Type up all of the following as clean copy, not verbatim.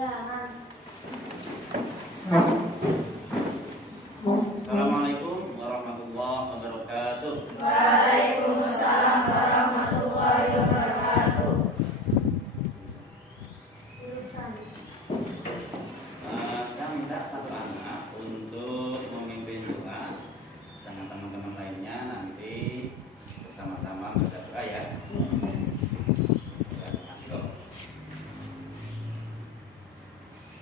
Ya, Man. Assalamualaikum warahmatullahi wabarakatuh. Waalaikumsalam warahmatullahi wabarakatuh. Saya minta satu anak untuk memimpin doa dengan teman-teman lainnya, nanti bersama-sama baca doa ya.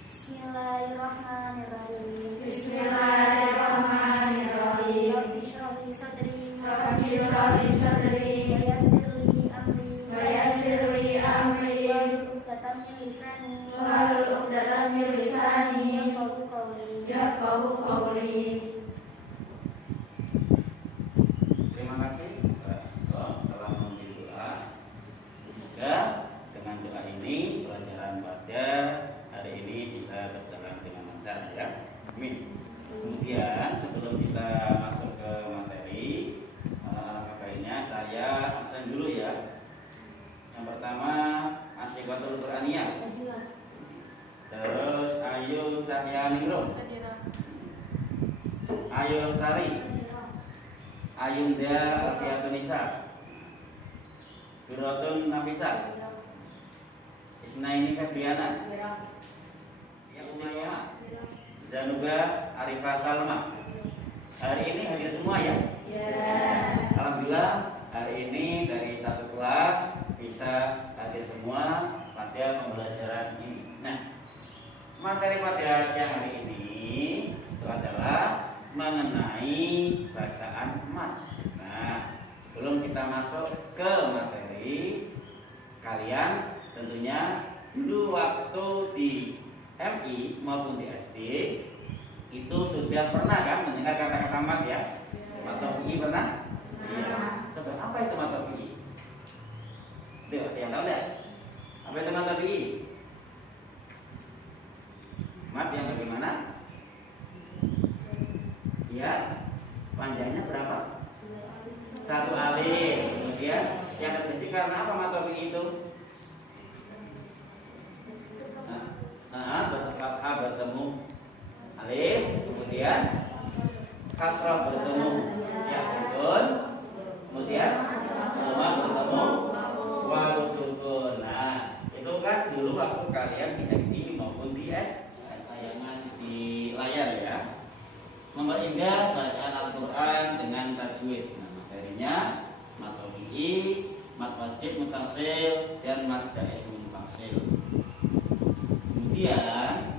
Bismillahirrahmanirrahim. Bismillahirrahmanirrahim. Rabbi shrah li sadri Rabbi shrah li sadri wa yassir li amri wa yassir li amri wahlul 'uqdatam min lisani wahlul 'uqdatam min lisani yafqahu qawli. yafqahu qawli. Terima kasih telah memimpin doa. Semoga dengan doa ini pelajaran pada hari ini bisa berjalan dengan lancar ya. Amin. Kemudian sebelum kita masuk ke materi, kakaknya saya absen dulu ya. Yang pertama Asyiqatul Quraniyah. Terus Ayu Cahyaningrum, Ayu Lestari, Ayunda Alfiatunisa, Duratun Nafisa, Isnaini Febriana, Yasmaya, Zanuga Arifah Salma. Hari ini hadir semua ya? Alhamdulillah hari ini dari satu kelas bisa hadir semua pada pembelajaran ini. Nah, materi pada siang hari ini itu adalah mengenai bacaan mat. Nah, sebelum kita masuk ke materi, kalian tentunya dulu waktu di MI maupun di SD itu sudah pernah kan mendengar kata-kata mat ya? Mata PI pernah? Iya. Coba apa itu mata PI? Tuh, yang tahu enggak? Apa itu mata PI? Mat yang bagaimana? Ya, panjangnya berapa? 1 alif. Kemudian yang terjadi karena apa mata PI itu? Fathah bertemu alif, kemudian kasrah bertemu ya sukun, kemudian dhamma bertemu waw sukun. Nah, itu kan dulu waktu kalian di MD maupun di tayangan di layar ya, memperindah bacaan Al-Quran dengan tajwid. Nah, materinya mat tabi'i, mat wajib mutasil, dan mat jaiz munfasil. Kemudian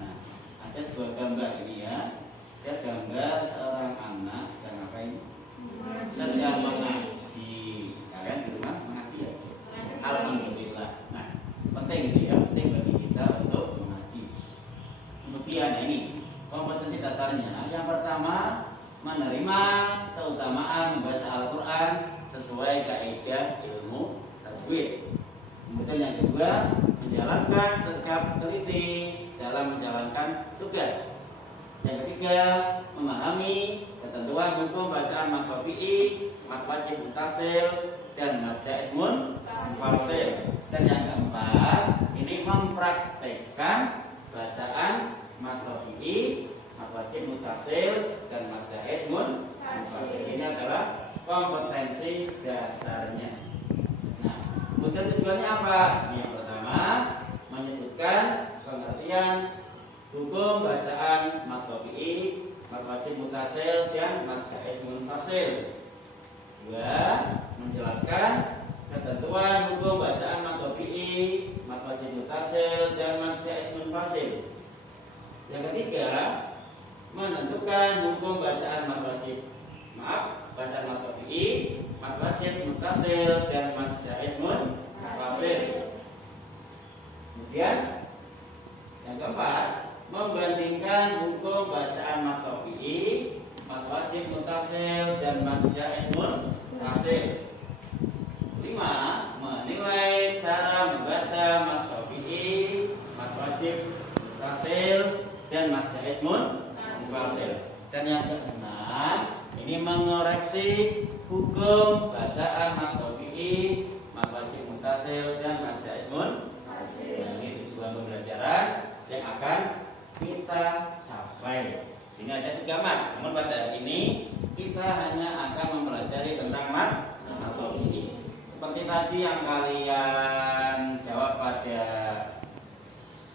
ada sebuah gambar ini ya. Ada gambar seorang anak sedang apa ini? Sedang mengaji. Kalian di rumah mengaji ya? Alhamdulillah. Nah, penting itu ya, penting bagi kita untuk mengaji. Kemudian ini kompetensi dasarnya. Yang pertama, menerima keutamaan membaca Al-Quran sesuai kaidah ilmu tajwid. Kemudian yang kedua, menjalankan sikap teliti dalam menjalankan tugas. Yang ketiga, memahami ketentuan hukum bacaan mat tabi'i, mat wajib mutasil, dan mat jaiz munfasil. Dan yang keempat, ini mempraktekkan bacaan mat tabi'i, mat wajib mutasil, dan mat jaiz munfasil. Ini adalah kompetensi dasarnya. Nah, kemudian tujuannya apa? Yang pertama, menyebutkan pengertian hukum bacaan mat tabi'i, mat wajib mutasil, dan mat jaiz munfasil. Dua, menjelaskan ketentuan hukum bacaan mat tabi'i, mat wajib mutasil, dan mat jaiz munfasil. Yang ketiga, menentukan hukum bacaan bacaan mat tabi'i, mat wajib mutasil, dan mat jaiz munfasil. Kemudian yang keempat, membandingkan hukum bacaan mat tabi'i, mat wajib mutasil, dan mat jaiz munfasil. 5, menilai cara membaca mat tabi'i, mat wajib mutasil, dan mat jaiz munfasil. Dan yang keenam, ini mengoreksi hukum bacaan mat tabi'i, mat wajib mutasil, dan mat jaiz munfasil. Ini tujuan pembelajaran yang akan kita capai. Sini ada 3 mat. Namun pada hari ini kita hanya akan mempelajari tentang mat tabi'i. Seperti tadi yang kalian jawab pada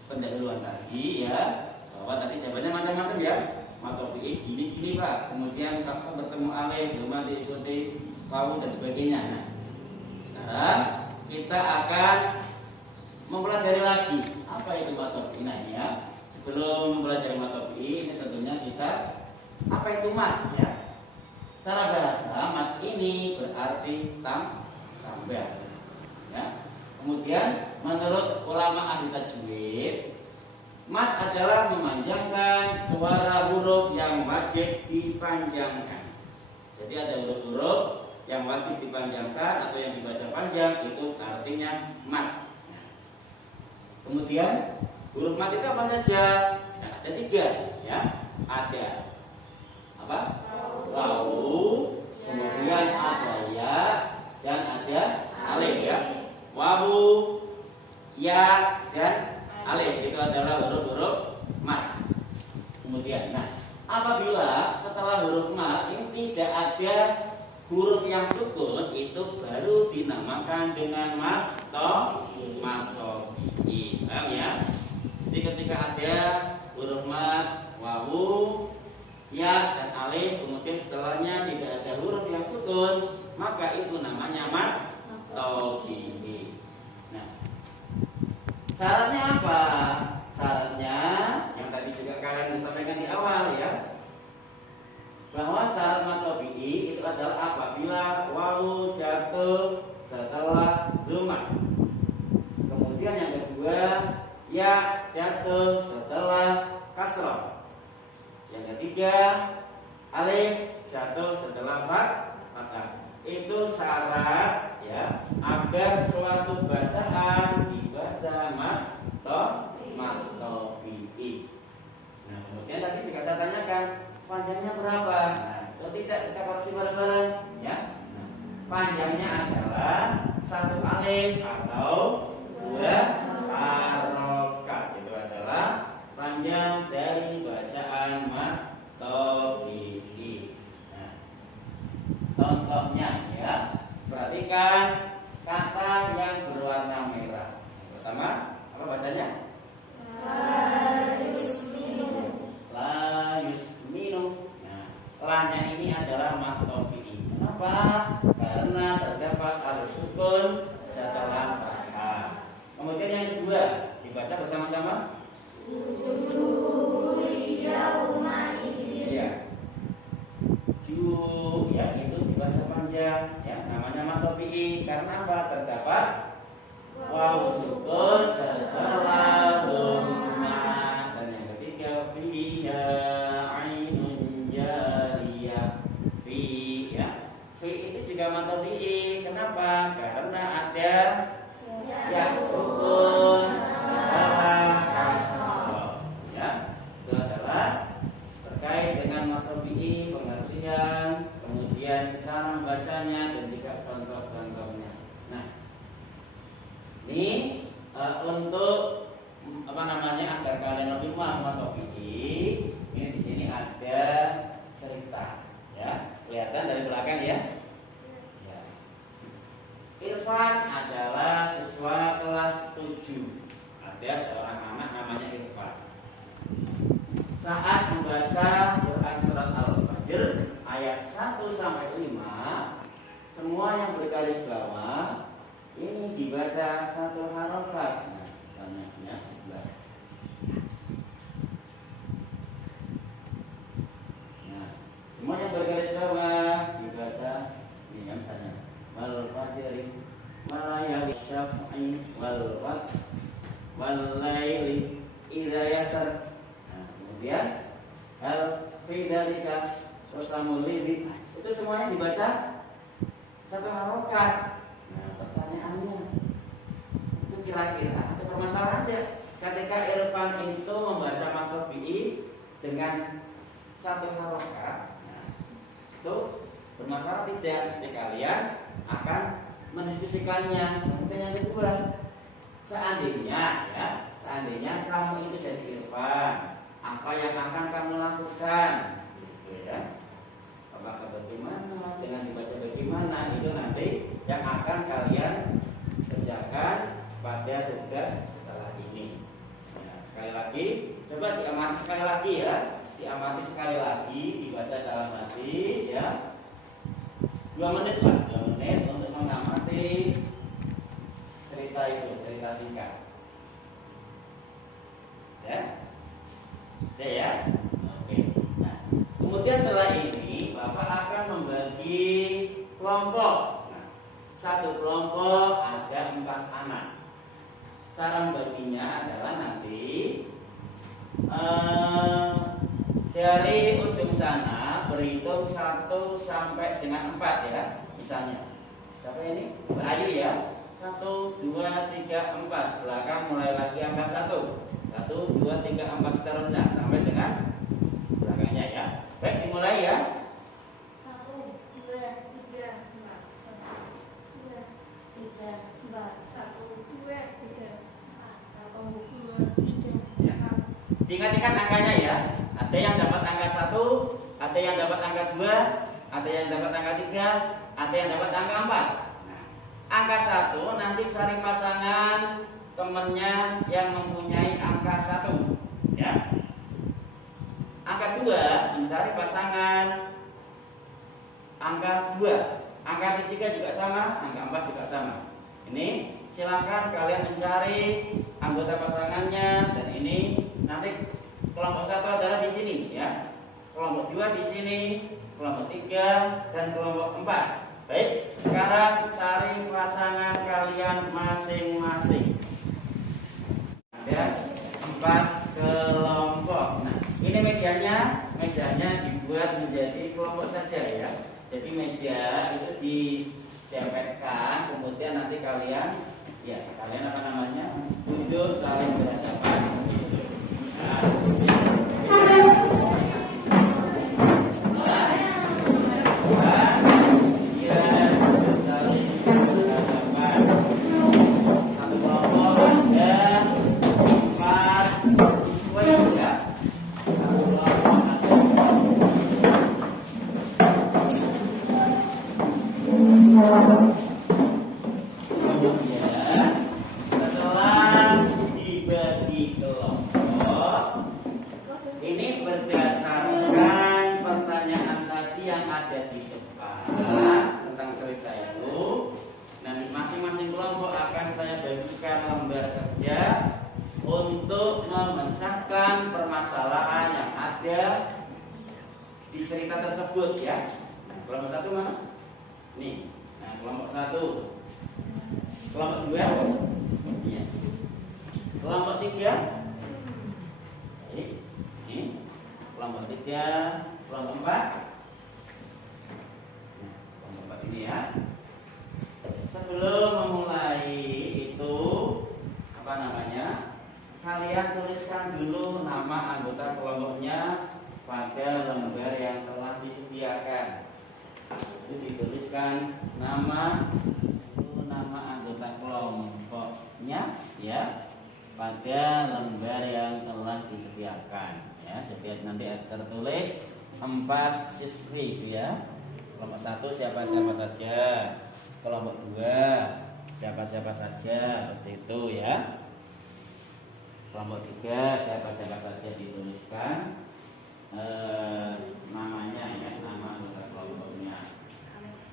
pendahuluan tadi ya, bahwa tadi jawabannya macam-macam ya. Mat tabi'i gini-gini Pak. Kemudian kalau bertemu alif, belum diikuti wawu dan sebagainya. Nah, sekarang kita akan mempelajari lagi apa itu mat tabi'i. Nah, ya. Sebelum mempelajari mat tabi'i, ini tentunya kita apa itu mat ya. Secara bahasa mat ini berarti tambah. Ya. Kemudian menurut ulama ahli tajwid, mat adalah memanjangkan suara huruf yang wajib dipanjangkan. Jadi ada huruf-huruf yang wajib dipanjangkan atau yang dibaca panjang, itu artinya mat. Kemudian huruf mat itu apa saja? Nah, ada 3 ya. Ada apa? Wawu, kemudian ada ya, dan ada alif ya. Wawu, ya, dan alif itu adalah huruf-huruf mat. Kemudian, nah, apabila setelah huruf mat ini tidak ada huruf yang sukun, itu baru dinamakan dengan mat tabi'i. Paham ya? Jadi ketika ada huruf mat, wawu, ya, dan alif, kemudian setelahnya tidak ada huruf yang sukun, maka itu namanya mat tabi'i. Nah, syaratnya apa? Syaratnya yang tadi juga kalian sampaikan di awal ya, bahwa syarat mat tabi'i itu adalah apabila wawu jatuh setelah dhamma. Kemudian yang kedua, ya jatuh setelah kasrah. Yang ketiga, alif jatuh setelah fathah. Itu syarat ya agar suatu bacaan dibaca mat tabi'i. Nah, kemudian tadi jika saya tanyakan panjangnya berapa? Nah, kalau tidak kita koreksi bareng-bareng ya. Nah, panjangnya adalah 1 alif atau 2 harokat. Itu adalah panjang dari bacaan mat tabi'i. Nah, contohnya ya, perhatikan kata yang berwarna merah. Yang pertama, apa bacanya? La yusminu. Nah, la-nya ini adalah mat tabi'i. Kenapa? Karena terdapat alif sukun setelah fathah. Kemudian yang kedua, dibaca bersama-sama. Ya. Ju, ya itu dibaca panjang, ya namanya mat tabi'i. Karena apa? Terdapat wawu sukun setelah dhamma. Dan yang ketiga, fiha ainun jariyah. Fi, ya. Fi itu juga mat tabi'i. Kenapa? Karena ada ya sukun setelah kasrah. Ya, itu adalah terkait dengan mat tabi'i, pengertian, kemudian cara membacanya dan juga contoh-contohnya. Nah, ini untuk apa namanya agar kalian lebih paham mat tabi'i. Ini di sini ada cerita, ya kelihatan dari belakang ya. Irfan adalah siswa kelas 7. Ada seorang anak namanya Irfan. Saat membaca Quran surat Al-Fajr ayat 1 sampai 5, semua yang bergaris bawah ini dibaca 1 harokat. Nah, misalnya ya, nah, semua yang bergaris bawah dibaca ini ya, misalnya wal fajri ma yashaf'i wal waqt wal laili idza yasar. Nah, kemudian hal fi dzalika wasamulidhi, itu semuanya dibaca 1 harokat. Nah, pertanyaannya itu kira-kira atau permasalahannya ketika Irfan itu membaca mat tabi'i dengan 1 harokat, nah, itu bermasalah tidak? Jadi kalian akan mendiskusikannya. Kemudian yang kedua, seandainya kamu itu jadi irfan, apa yang akan kamu lakukan, gitu ya. Apakah bagaimana, dengan dibaca bagaimana, itu nanti yang akan kalian kerjakan pada tugas setelah ini. Nah, sekali lagi, coba diamati sekali lagi ya, diamati sekali lagi, dibaca dalam hati ya. 2 menit lah, 2 menit untuk mengamati cerita itu, cerita singkat. Ya, ya. Oke. Nah, kemudian setelah ini Bapak akan membagi kelompok. Nah, satu kelompok ada 4 anak. Cara membaginya adalah nanti dari ujung sana berhitung 1 sampai dengan 4 ya. Misalnya, siapa ini? Mbak Ayu ya. 1, 2, 3, 4. Belakang mulai lagi angka 1. 1, 2, 3, 4 seterusnya sampai dengan belakangnya ya. Baik, dimulai ya. 1, 2, 3, 4. 1, 2, 3, 4. 1, 2, 3, 4. 1, 2, 3, 4. Diingat-ingat angkanya ya. Ada yang dapat angka 1, ada yang dapat angka 2, ada yang dapat angka 3, ada yang dapat angka 4. Nah, angka 1 nanti cari pasangan temannya yang mempunyai angka 1 ya. Angka 2 mencari pasangan angka 2. Angka 3 juga sama, angka 4 juga sama. Ini silakan kalian mencari anggota pasangannya, dan ini nanti kelompok 1 adalah di sini ya. Kelompok 2 di sini, kelompok 3 dan kelompok 4. Baik, sekarang cari pasangan kalian masing-masing. Ada 4 kelompok. Nah, ini mejanya dibuat menjadi kelompok saja ya. Jadi meja itu didempetkan, kemudian nanti kalian apa namanya, duduk saling berhadapan. Gitu. Nah, cerita tersebut ya. Nah, kelompok 1 mana? Nih. Nah, kelompok 1. Kelompok 2. Iya. Kelompok 3. Ini. Kelompok 3, kelompok 4. Nah, kelompok 4 ini ya. Sebelum memulai itu apa namanya? Kalian tuliskan dulu nama anggota kelompoknya pada lembar yang telah disediakan. Itu dituliskan nama anggota kelompoknya ya pada lembar yang telah disediakan ya. Jadi nanti tertulis 4 siswi ya. Kelompok 1 siapa-siapa saja, kelompok 2 siapa-siapa saja, seperti itu ya. Kelompok 3 siapa-siapa saja dituliskan namanya ya, nama anggota kelompoknya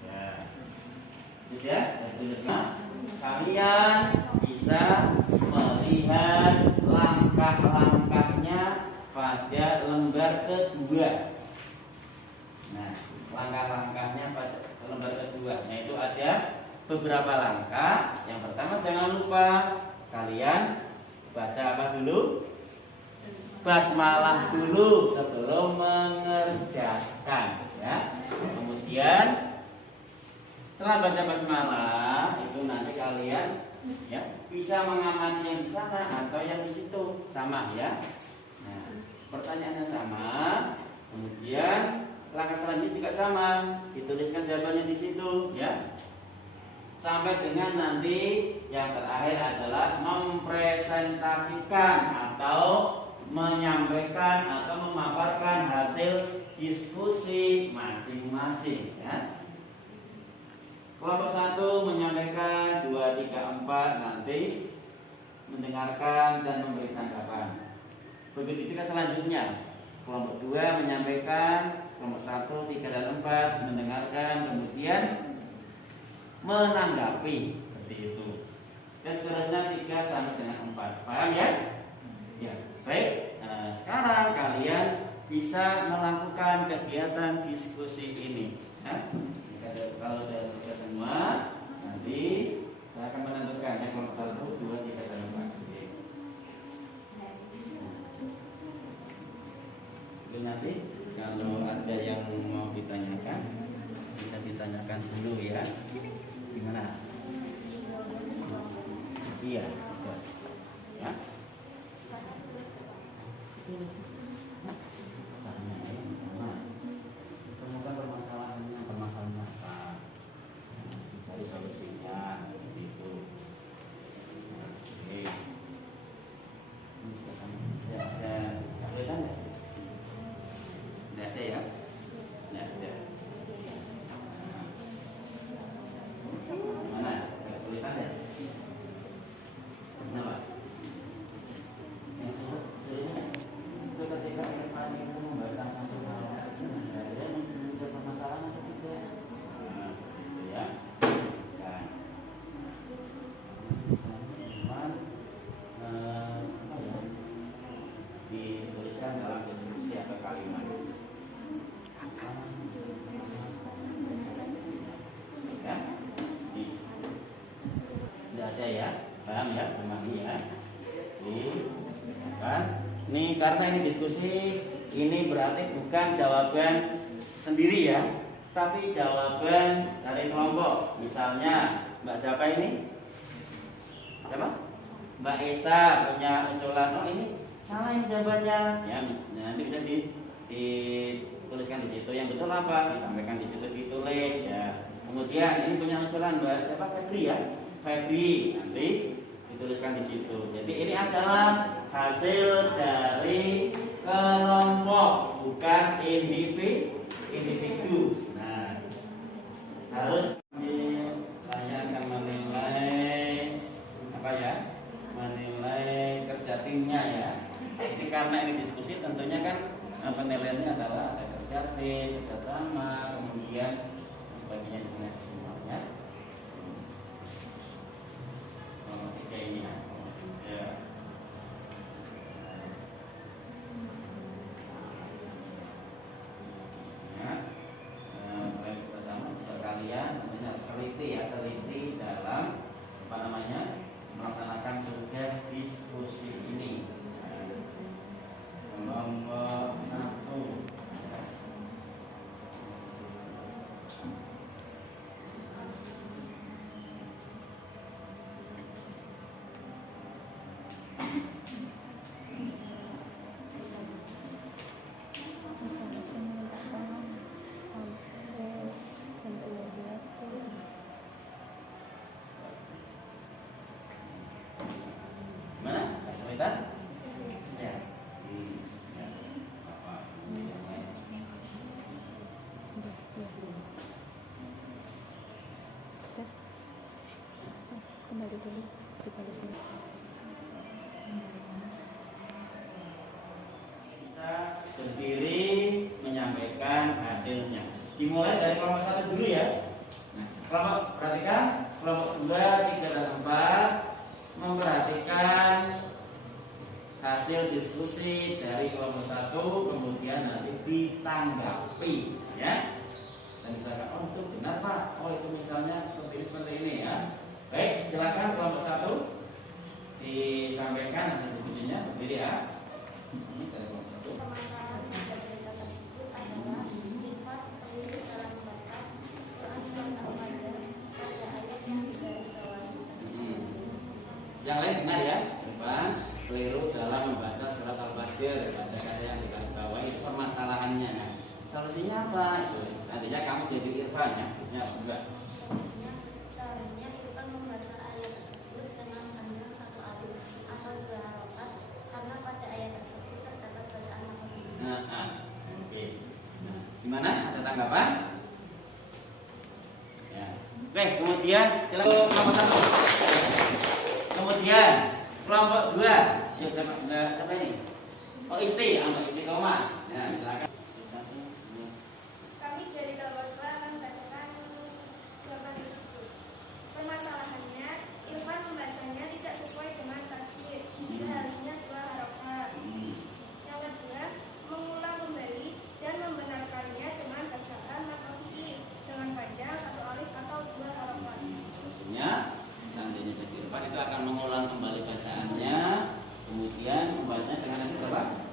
ya. Sudah, tuliskan. Kalian bisa melihat langkah-langkahnya pada lembar kedua. Nah, langkah-langkahnya pada lembar kedua, yaitu ada beberapa langkah. Yang pertama, jangan lupa kalian baca apa dulu? Basmalah dulu sebelum mengerjakan ya. Kemudian setelah baca basmalah itu nanti kalian ya bisa mengamati yang di sana atau yang di situ sama ya. Nah, pertanyaannya sama. Kemudian langkah selanjutnya juga sama, dituliskan jawabannya di situ ya. sampai dengan nanti yang terakhir adalah mempresentasikan atau menyampaikan atau memaparkan hasil diskusi masing-masing ya. Kelompok 1 menyampaikan, 2, 3, 4 nanti mendengarkan dan memberi tanggapan. Begitu juga selanjutnya. Kelompok 2 menyampaikan, kelompok 1, 3, dan 4 mendengarkan, kemudian menanggapi seperti itu. Dan seterusnya 3 sampai dengan 4. Paham ya? Ya, baik. Nah, sekarang kalian bisa melakukan kegiatan diskusi ini. Ya. Kalau sudah selesai semua, nanti saya akan menentukan ya kelompok 1, 2, 3, dan 4. Oke, nanti kalau ada yang mau ditanyakan, bisa ditanyakan dulu ya. Gimana? Iya, betul. Ya. Temukan permasalahannya apa? Cari solusinya, seperti itu. Oke. Ini sudah sama. Ya, ada kesulitan nggak? Nggak ada ya? Nggak ada. Mana? Ada kesulitan ya? Kenapa? Yang sulitnya itu ketika Irfan itu membaca satu hal dia muncul permasalahan atau tidak? Nah, gitu ya. Sekarang cuma apa ya? Dituliskan dalam deskripsi atau kalimat. Ya, tidak ada ya, paham ya, memahami ya. Kan? Nih karena ini diskusi, ini berarti bukan jawaban sendiri ya, tapi jawaban dari kelompok. Misalnya Mbak siapa ini? Siapa? Mbak Esa punya usulan, oh ini salah yang jawabannya. Ya, nanti bisa dituliskan di situ. Yang betul apa? Disampaikan di situ, ditulis ya. Kemudian ini punya usulan Mbak siapa? Febri ya. Febri nanti dituliskan di situ. Jadi ini adalah hasil dari kelompok, bukan individu. Nah, harus saya akan menilai apa ya? Menilai kerja timnya ya. Jadi karena ini diskusi, tentunya kan penilaiannya adalah ada kerja tim, kerja sama, kemudian sebagainya di sini semuanya. Kayak ini ya. Teliti dalam apa namanya melaksanakan tugas diskusi ini. Nomor 1. Kembali dulu, kembali sini. Bisa berdiri menyampaikan hasilnya. Dimulai dari kelompok 1 dulu ya. Nah, kelompok perhatikan, kelompok 2, 3, dan 4 memperhatikan hasil diskusi dari kelompok 1, kemudian nanti ditanggapi ya. Dan misalkan, oh itu benar Pak, oh itu misalnya seperti ini ya. Baik, silakan kelompok 1 disampaikan hasil diskusinya, berdiri ya. Ini dari kelompok 1. Permasalahan pada berita tersebut adalah Irfan keliru dalam membaca Quran surat Al-Fajr pada ayat yang digarisbawahi. Yang lain benar ya, Irfan keliru dalam membaca surat Al-Fajr pada ayat yang digarisbawahi. Itu permasalahannya. Solusinya apa? Nantinya kamu jadi Irfan ya, enggak. Seharusnya kemudian kelompok 1. Kemudian kelompok 2. Yuk coba apa ini? Oh istiqomah. Nah, silakan. Kami dari kelompok 2 akan membacakan jawaban tersebut. Permasalahannya, Irfan membacanya tidak sesuai dengan takdir. Seharusnya 2 harokat. Yang kedua, mengulang kembali dan membenarkannya dengan bacaan atau fi'il dengan panjang 1 alif atau 2 harokat. Maksudnya, seandainya jadi Irfan itu akan mengulang kembali bacaannya, kemudian membacanya dengan nanti berapa?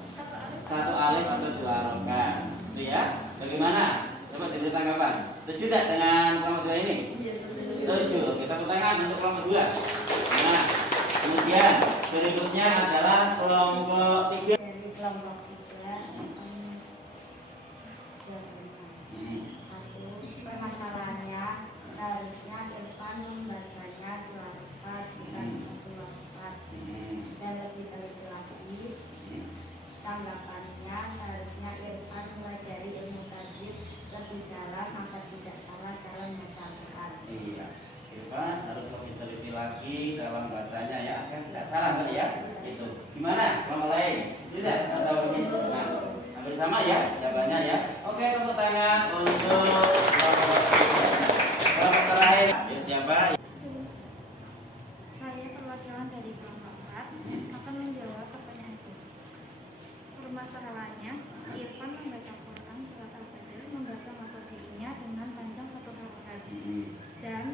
1 alif atau 2 harokat. Itu ya. Bagaimana? Coba jadi tanggapan. Setuju tidak dengan kelompok 2 ini? Setuju. Kita tangan untuk kelompok 2. Nah, kemudian berikutnya adalah kelompok 3. Dari kelompok 3 satu, permasalahannya seharusnya Irfan membacanya 2 harokat bukan 1 harokat. Dan lebih teliti lagi, tanggapannya seharusnya Irfan mempelajari ilmu tajwid lebih dalam agar tidak salah dalam membaca Al-Quran. Iya, Irfan harus lebih teliti lagi dalam bacanya ya, agar tidak salah Mbak ya. Itu. Gimana? Kelompok lain? Tidak atau begitu? Nah, hampir sama ya jawabannya ya. Oke, tepuk tangan untuk kelompok terakhir. Ya, siapa? Saya perwakilan dari kelompok 4 akan menjawab pertanyaan itu. Permasalahannya, Irfan membaca Quran surat Al-Fajr membaca matematiknya dengan panjang 1 harokat. Dan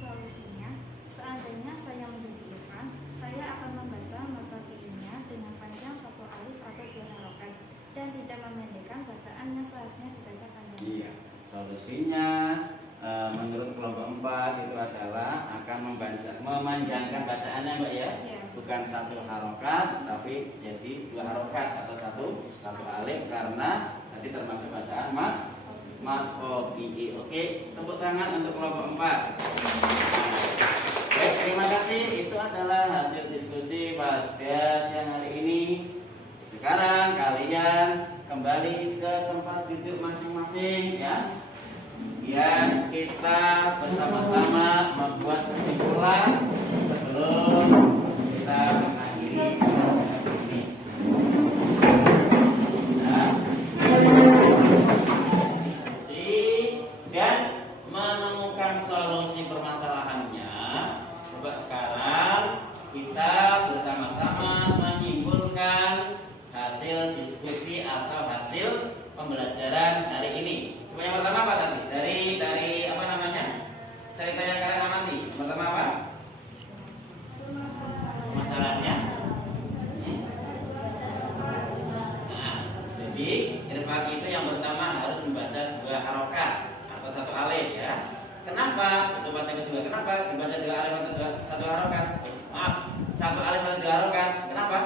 solusinya, seandainya saya menjadi Irfan, saya akan membaca matematiknya dengan panjang 1 alif atau 2 harokat dan tidak memendekkan bacaan yang seharusnya dibaca panjang. Iya, solusinya menurut kelompok 4 itu adalah akan memanjangkan bacaannya Mbak ya. Iya. Bukan 1 harokat tapi jadi 2 harokat atau satu alif karena tadi termasuk bacaan makobi. Oke, tepuk tangan untuk kelompok 4. Baik, terima kasih. Itu adalah hasil diskusi pada siang hari ini. Sekarang kalian kembali ke tempat duduk masing-masing ya. Yang kita bersama-sama membuat kesimpulan sebelum kita mengakhiri ini. Nah, dan menemukan solusi permasalahannya. Coba sekarang kita bersama-sama menyimpulkan hasil diskusi atau hasil pembelajaran hari ini. Coba yang pertama apa tadi? Dari apa namanya? Cerita yang kalian amati. Yang pertama apa? Masalahnya. Nah, jadi Irfan itu yang pertama harus membaca 2 harokat atau 1 alif ya. Kenapa? Itu baca kedua. Kenapa dibaca 2 alif atau 1 harokat? Maaf, 1 alif atau 2 harokat. Kenapa?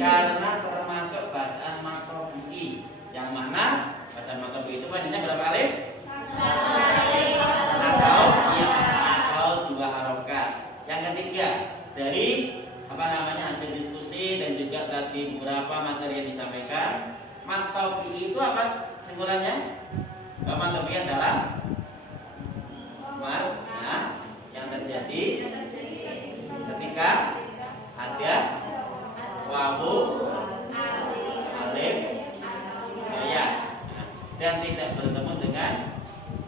Karena termasuk bacaan makrobi, yang mana bacaan makrobi itu bacanya berapa alif? 1 alif atau 2 harokat. Yang ketiga, dari hasil diskusi dan juga tadi beberapa materi yang disampaikan, makrobi itu apa simpulannya? Makrobi adalah yang terjadi ketika ada wawu, alif, ya, dan tidak bertemu dengan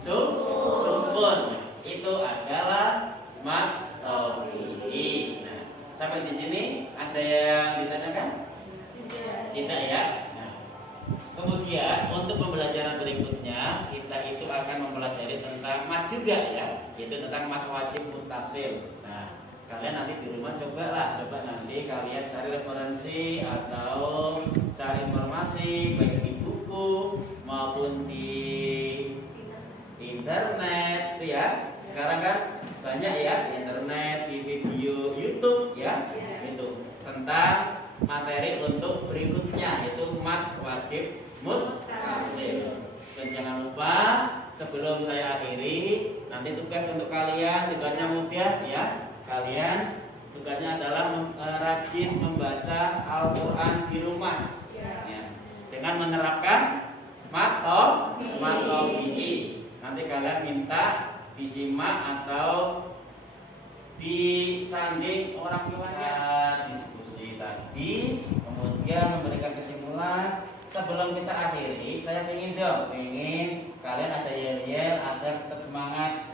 sukun. Itu adalah makrobi. Nah, sampai di sini ada yang ditanyakan? Tidak ya. Nah, kemudian untuk pembelajaran berikutnya kita itu akan mempelajari tentang mat juga ya, yaitu tentang mat wajib muttasil. Nah, kalian nanti di rumah coba nanti kalian cari referensi atau cari informasi baik di buku maupun di internet ya. Sekarang kan banyak ya internet, di video YouTube ya, itu tentang materi untuk berikutnya yaitu mat wajib muttasil. Dan jangan lupa sebelum saya akhiri nanti tugas untuk kalian tugasnya mudah ya. Kalian tugasnya adalah rajin membaca Al-Quran di rumah ya, dengan menerapkan makrobi. Nanti kalian minta disimak atau disanding orang tuanya. Diskusi tadi, kemudian memberikan kesimpulan. Sebelum kita akhiri, saya ingin kalian ada yel-yel, ada tetap semangat.